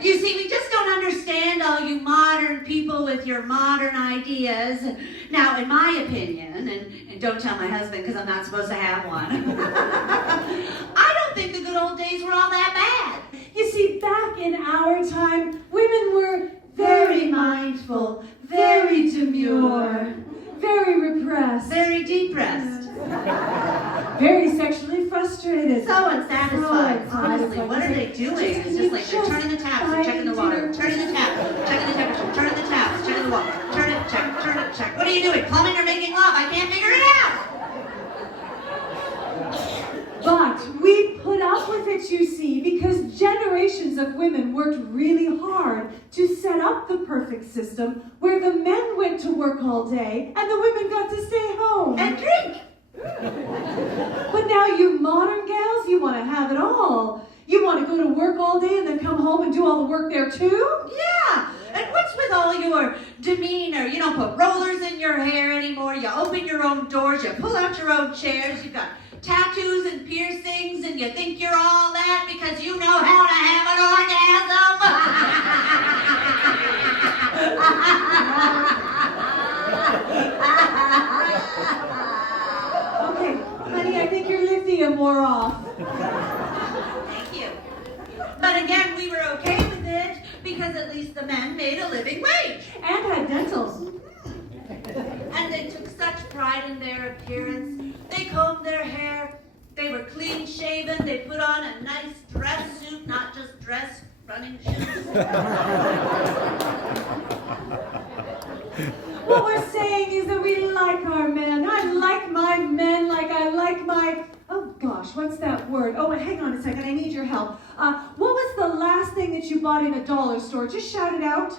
You see, we just don't understand all you modern people with your modern ideas. Now, in my opinion, and don't tell my husband because I'm not supposed to have one, I don't think the good old days were all that bad. You see, back in our time, women were very mindful, very demure, very repressed, Very depressed. very sexually frustrated. So unsatisfied. Honestly, what are they doing? It's just like they're turning the taps and checking the water. Turning the tap, checking the temperature, turning the taps, checking the water. Turn it, check. What are you doing? Plumbing or making love? I can't figure it out. But we put up with it, you see, because generations of women worked really hard to set up the perfect system where the men went to work all day and the women got to stay home. And drink. But now you modern gals, you want to have it all. You want to go to work all day and then come home and do all the work there too? Yeah. And what's with all your demeanor? You don't put rollers in your hair anymore. You open your own doors. You pull out your own chairs. You've got tattoos and piercings, and you think you're all that because you know how to have an orgasm. Okay, honey, I think your lithium wore off. Thank you. But again, we were okay with it because at least the men made a living wage. And had dentals. And they took such pride in their appearance. They combed their hair. They were clean shaven. They put on a nice dress suit, not just dress running shoes. What we're saying is that we like our men. I like my men like I like my... Oh gosh, what's that word? Oh, hang on a second. I need your help. What was the last thing that you bought in a dollar store? Just shout it out.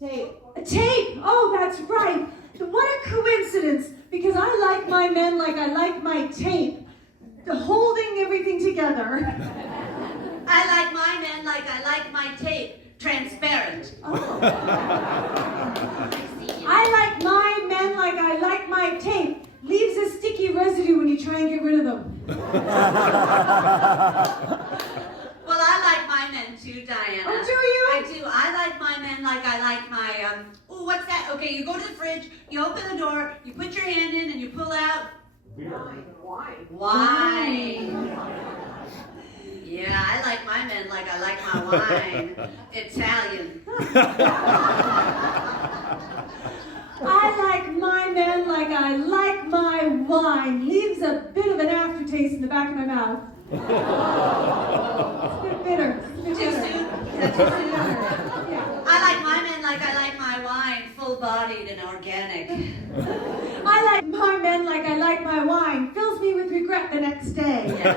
Tape. A tape. Oh, that's right. What a coincidence. Because I like my men like I like my tape. Holding everything together. I like my men like I like my tape. Transparent. Oh. I like my men like I like my tape. Leaves a sticky residue when you try and get rid of them. Well, I like my men too, Diana. Oh, do you? I do. I like my men like I like my, oh, what's that? Okay, you go to the fridge, you open the door, you put your hand in, and you pull out... Wine. Yeah, I like my men like I like my wine. Italian. I like my men like I like my wine. Leaves a bit of an aftertaste in the back of my mouth. It's a bit bitter. Too soon? That's too soon? Yeah. I like my men like I like my wine, full-bodied and organic. I like my men like I like my wine. Fills me with regret the next day. Yeah.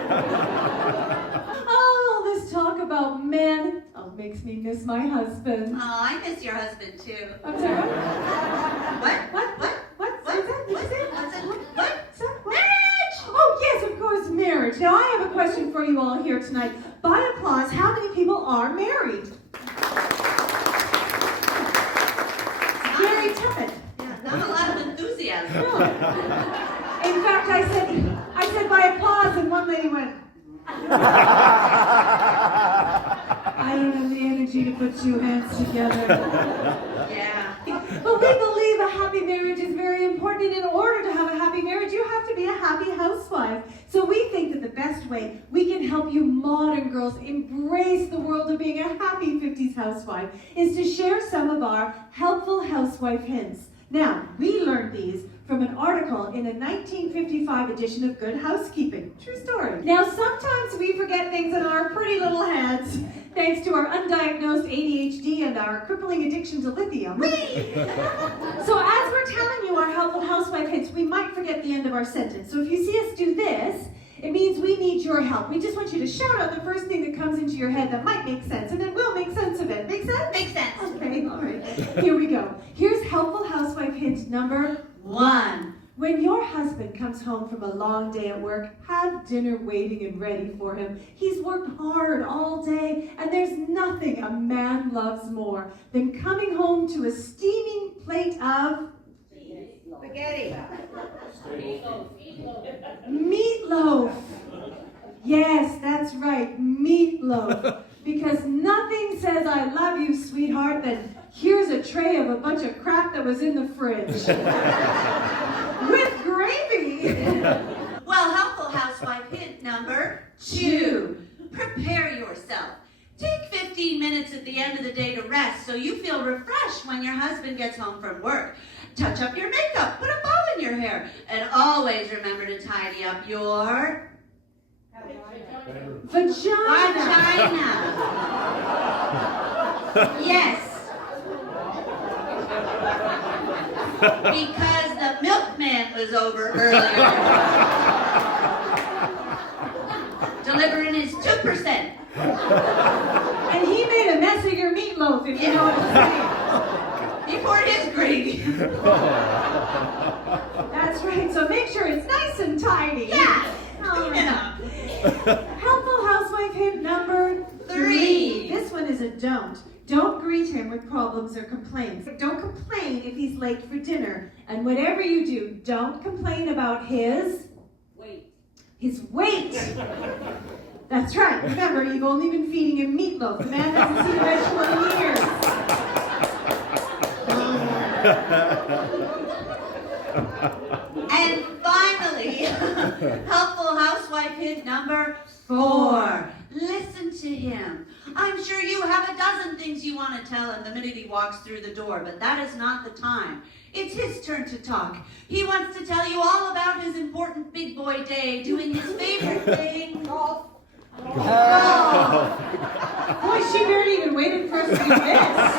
Oh, all this talk about men makes me miss my husband. Oh, I miss your husband too. I'm sorry. What? What? What? Is that? What's it? What? What? Marriage! Oh, yes, of course, marriage. Now, I have a question for you all here tonight. By applause, how many people are married? Very tepid. Yeah, not a lot of enthusiasm. No. In fact, I said by applause, and one lady went. I don't have the energy to put two hands together. Yeah. But we believe a happy marriage is very important, and in order to have a happy marriage, you have to be a happy housewife. So we think that the best way we can help you modern girls embrace the world of being a happy 50s housewife is to share some of our helpful housewife hints. Now, we learned these from an article in a 1955 edition of Good Housekeeping. True story. Now, sometimes we forget things in our pretty little heads, thanks to our undiagnosed ADHD and our crippling addiction to lithium. So as we're telling you our helpful housewife hints, we might forget the end of our sentence. So if you see us do this, it means we need your help. We just want you to shout out the first thing that comes into your head that might make sense, and then we'll make sense of it. Make sense? Makes sense. Okay, all right. Here we go. Here's helpful housewife hint number 1. When your husband comes home from a long day at work, have dinner waiting and ready for him. He's worked hard all day, and there's nothing a man loves more than coming home to a steaming plate of Spaghetti. meatloaf. Yes, that's right, meatloaf. Because nothing kid says, I love you, sweetheart, then here's a tray of a bunch of crap that was in the fridge. With gravy. Well, helpful housewife hint number 2. Prepare yourself. Take 15 minutes at the end of the day to rest so you feel refreshed when your husband gets home from work. Touch up your makeup, put a bow in your hair, and always remember to tidy up your Vagina. Yes. Because the milkman was over earlier. Delivering his 2%. And he made a mess of your meatloaf, if you know what I'm saying. He poured his gravy. That's right, so make sure it's nice and tidy. Yeah. All Clean it right. up. Helpful housewife hint number 3. This one is a don't. Don't greet him with problems or complaints. Don't complain if he's late for dinner. And whatever you do, don't complain about his weight. That's right. Remember, you've only been feeding him meatloaf. The man hasn't seen a vegetable in years. And finally, helpful housewife hint number 4. Listen to him. I'm sure you have a dozen things you want to tell him the minute he walks through the door, but that is not the time. It's his turn to talk. He wants to tell you all about his important big boy day, doing his favorite thing. Golf. Boy, she barely even waited for us to do this.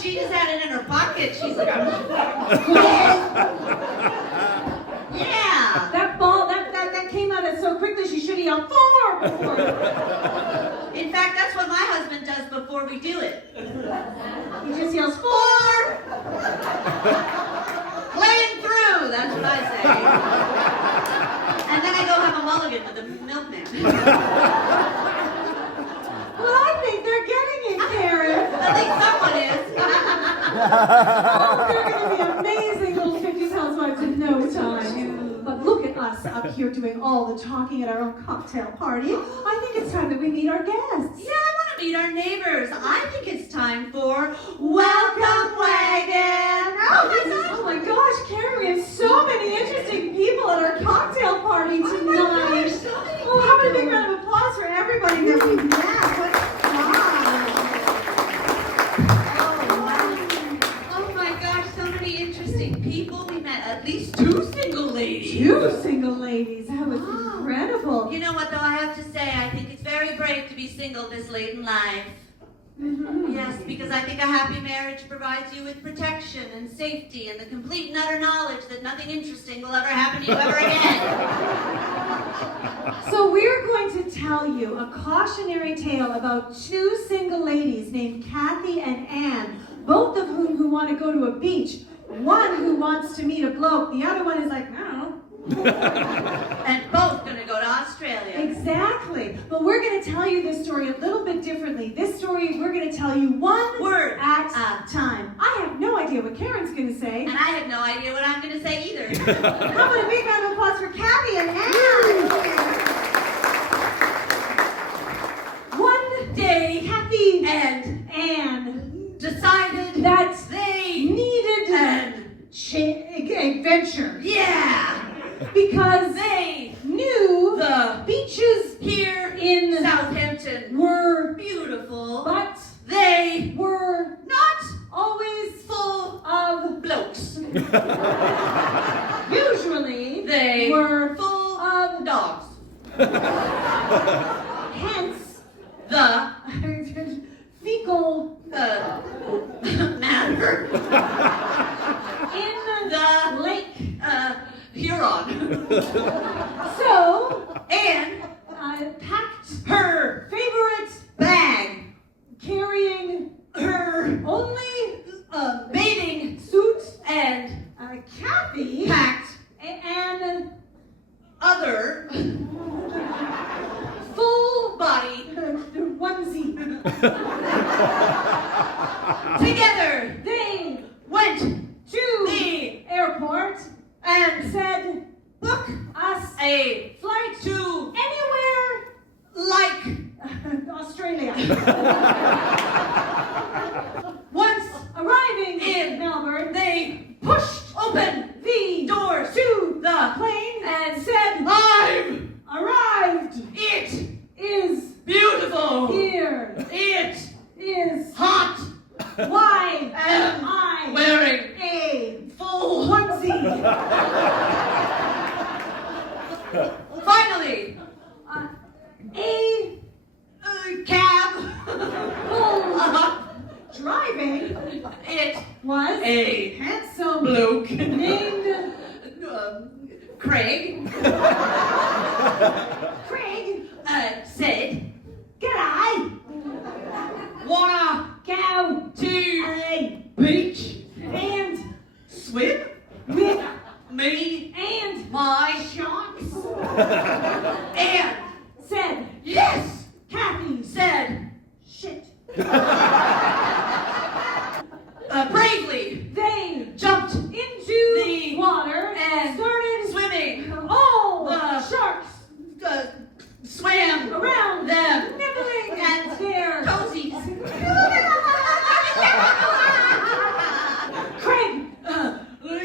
She just had it in her pocket. She's like, yeah. That ball, that came out so quickly she should have yelled 4 before. In fact, that's what my husband does before we do it. He just yells 4. Playing through, that's what I say. And then I go have a mulligan with the milkman. Well, I think they're getting it, Karen. I think someone is. Oh, they're going to be amazing little 50s housewives in no time. But look at us up here doing all the talking at our own cocktail party. I think it's time that we meet our guests. Yeah, I want to meet our neighbors. I think it's time for Welcome Wagon. Oh my gosh, Karen, we have so many interesting people at our cocktail party tonight. Oh, how about a big round of applause for everybody that we met. What fun. Oh my gosh, so many interesting people. We met at least 2 single ladies. 2 single ladies. That was incredible. You know what, though, I have to say, I think it's very brave to be single this late in life. Yes, because I think a happy marriage provides you with protection and safety and the complete and utter knowledge that nothing interesting will ever happen to you ever again. So we're going to tell you a cautionary tale about 2 single ladies named Kathy and Ann, both of whom want to go to a beach. One who wants to meet a bloke, the other one is like, I don't know. And both going to go to Australia. Exactly. But we're going to tell you this story a little bit differently. This story, we're going to tell you one word at a time. I have no idea what Karen's going to say. And I have no idea what I'm going to say either. How about a big round of applause for Kathy and Ann? One day, Kathy and Ann decided that they needed an adventure. Yeah. Because They knew the beaches here in Southampton were beautiful, but they were not always full of blokes. usually They were full of dogs. hence The fecal matter in the lake. Huron. So And packed her favorite bag, carrying her only bathing suit and Kathy packed and other full body onesie. together They went to the airport and said, book us a flight to anywhere like Australia. Australia. Once Arriving in Melbourne, they pushed open the doors to the plane and said, I've arrived it is beautiful. here. It Is hot. why Am I wearing a full. onesie. Finally, A cab. full Driving. It was a handsome bloke named Craig Craig. said, G'day, wanna go to a beach and swim with me and my sharks. and Said yes Kathy said shit. bravely They jumped into the water and started swimming all the sharks swam around them nibbling and their toesies. Craig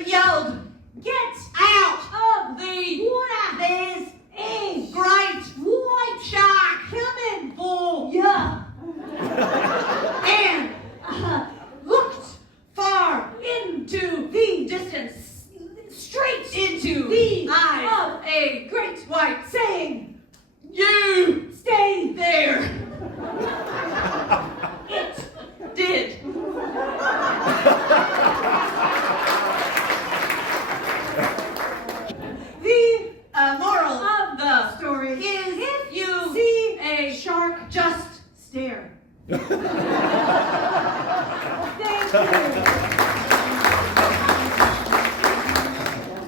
Yelled get out of the water. there's A great white shark coming for yeah. and Looked far into the distance straight into the eyes of a great white saying you stay there it did the moral of the story is if you see a shark just stare. Thank you.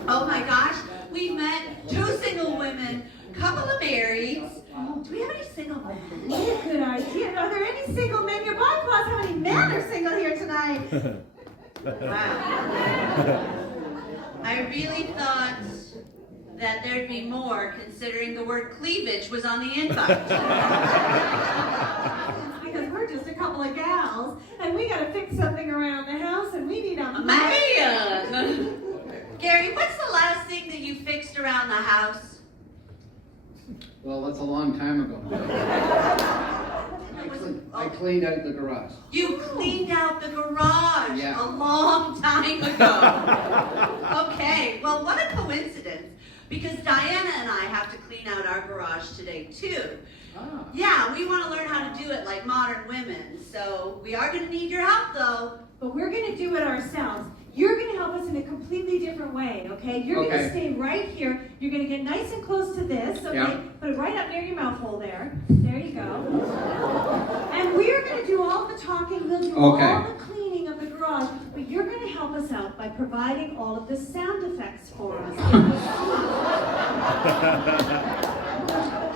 oh my gosh we've met 2 single women couple of marrieds. Do we have any single men? What a good idea. Are there any single men? Your bypass, how many men are single here tonight? Wow. I really thought that there'd be more considering the word cleavage was on the invite. Because we're just a couple of gals, and we gotta fix something around the house, and we need a Man! Gary, what's the last thing that you fixed around the house? Well, that's a long time ago. I cleaned out the garage. You cleaned out the garage Yeah. a long time ago. Okay, well, what a coincidence. Because Diana and I have to clean out our garage today, too. Ah. Yeah, we want to learn how to do it like modern women. So we are going to need your help, though. But we're gonna do it ourselves. You're gonna help us in a completely different way, okay? You're gonna Okay. stay right here. You're gonna get nice and close to this, okay? Yeah. Put it right up near your mouth hole there. There you go. And we're gonna do all the talking. We'll do Okay. all the cleaning of the garage. But you're gonna help us out by providing all of the sound effects for us.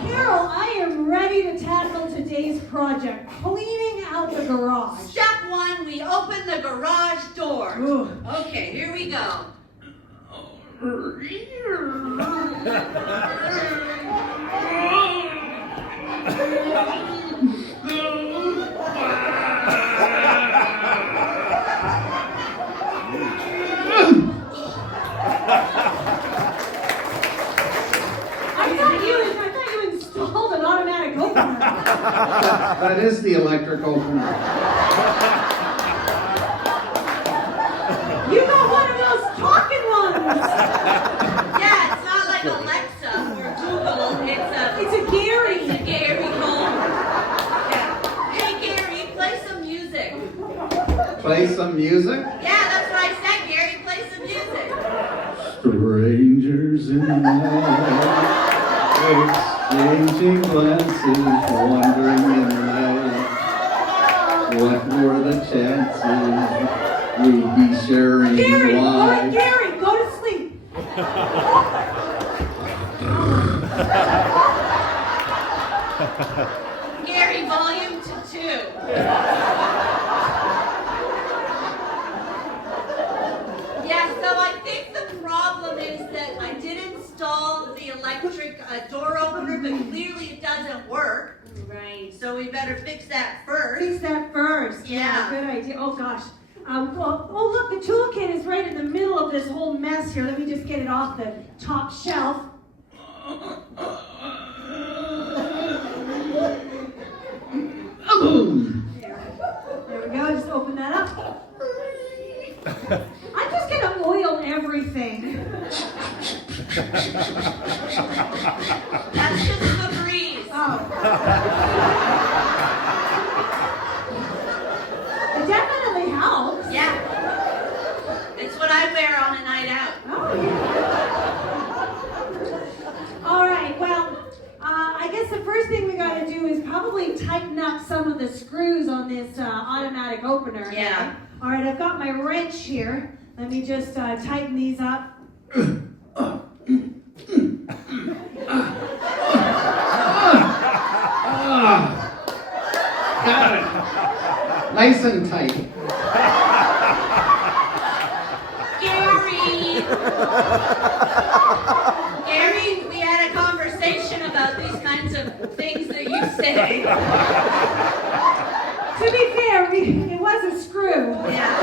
Carol, I am ready to tackle today's project, cleaning out the garage. Step 1, we open the garage door. Ooh. Okay, here we go. I thought you installed an automatic opener. That is the electric opener. You got one of those talking ones. Yeah, it's not like Alexa or Google. It's a Gary. It's a Gary home. Yeah. Hey Gary, play some music. Play some music. Yeah, that's what I said, Gary. Play some music. Strangers in the night, exchanging glances, wandering in the night. What were the chances we'd be sharing Gary, life? Gary, go to sleep. Gary, volume to 2. Yeah, so I think the problem is that I did install the electric door opener, but clearly it doesn't work. Right. so we better fix that first. Fix that first. Yeah. Good idea. Oh gosh. Oh look, the toolkit is right in the middle of this whole mess here. Let me just get it off the top shelf. There we go. Just open that up. I'm just gonna oil everything. That's just the breeze. Oh. It definitely helps. Yeah. It's what I wear on a night out. Oh, yeah. All right, well, I guess the first thing we got to do is probably tighten up some of the screws on this automatic opener. Yeah. All right, I've got my wrench here. Let me just tighten these up. Got it. Nice and tight. Gary, we had a conversation about these kinds of things that you say. To be fair, it was a screw. Yeah.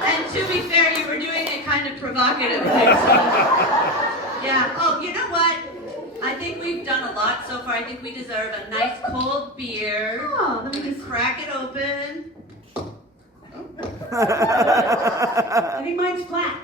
And to be fair, you were doing it kind of provocatively. So. Yeah. Oh, you know what? I think we've done a lot so far. I think we deserve a nice cold beer. Oh, let me just... Crack it open. I think mine's flat.